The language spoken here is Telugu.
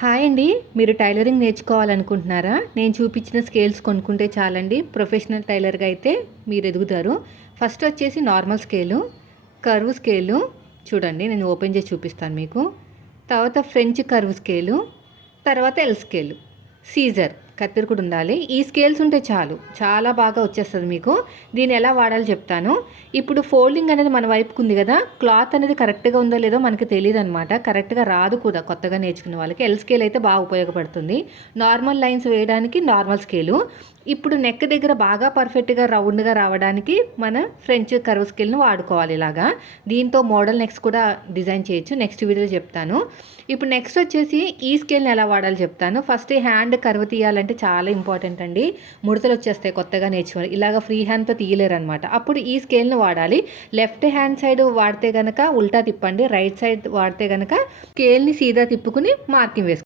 హాయ్ అండి. మీరు టైలరింగ్ నేర్చుకోవాలనుకుంటున్నారా? నేను చూపించిన స్కేల్స్ కొనుక్కుంటే చాలండి. ప్రొఫెషనల్ టైలర్గా అయితే మీరు ఎదుగుతారు. ఫస్ట్ వచ్చేసి నార్మల్ స్కేలు, కర్వ్ స్కేలు చూడండి, నేను ఓపెన్ చేసి చూపిస్తాను మీకు. తర్వాత ఫ్రెంచ్ కర్వ్ స్కేలు, తర్వాత ఎల్ స్కేలు, సీజర్ కత్తిరి కూడా ఉండాలి. ఈ స్కేల్స్ ఉంటే చాలు, చాలా బాగా వచ్చేస్తుంది మీకు. దీన్ని ఎలా వాడాలో చెప్తాను. ఇప్పుడు ఫోల్డింగ్ అనేది మన వైపుకు ఉంది కదా, క్లాత్ అనేది కరెక్ట్గా ఉందో లేదో మనకి తెలియదు అనమాట. కరెక్ట్గా రాదు కూడా కొత్తగా నేర్చుకునే వాళ్ళకి. ఎల్ స్కేల్ అయితే బాగా ఉపయోగపడుతుంది. నార్మల్ లైన్స్ వేయడానికి నార్మల్ స్కేలు. ఇప్పుడు నెక్ దగ్గర బాగా పర్ఫెక్ట్గా రౌండ్గా రావడానికి మన ఫ్రెంచ్ కర్వ్ స్కేల్ని వాడుకోవాలి. ఇలాగా దీంతో మోడల్ నెక్స్ట్ కూడా డిజైన్ చేయొచ్చు, నెక్స్ట్ వీడియోలో చెప్తాను. ఇప్పుడు నెక్స్ట్ వచ్చేసి ఈ స్కేల్ని ఎలా వాడాలో చెప్తాను. ఫస్ట్ హ్యాండ్ కర్వ్ తీయాలంటే చాలా ఇంపార్టెంట్ అండి. ముడతలు వచ్చేస్తాయి కొత్తగా నేర్చుకోవాలి. ఇలాగ ఫ్రీ హ్యాండ్తో తీయలేరు అనమాట. అప్పుడు ఈ స్కేల్ని వాడాలి. లెఫ్ట్ హ్యాండ్ సైడ్ వాడితే కనుక ఉల్టా తిప్పండి, రైట్ సైడ్ వాడితే కనుక స్కేల్ని సీదా తిప్పుకుని మార్కింగ్ వేసుకోండి.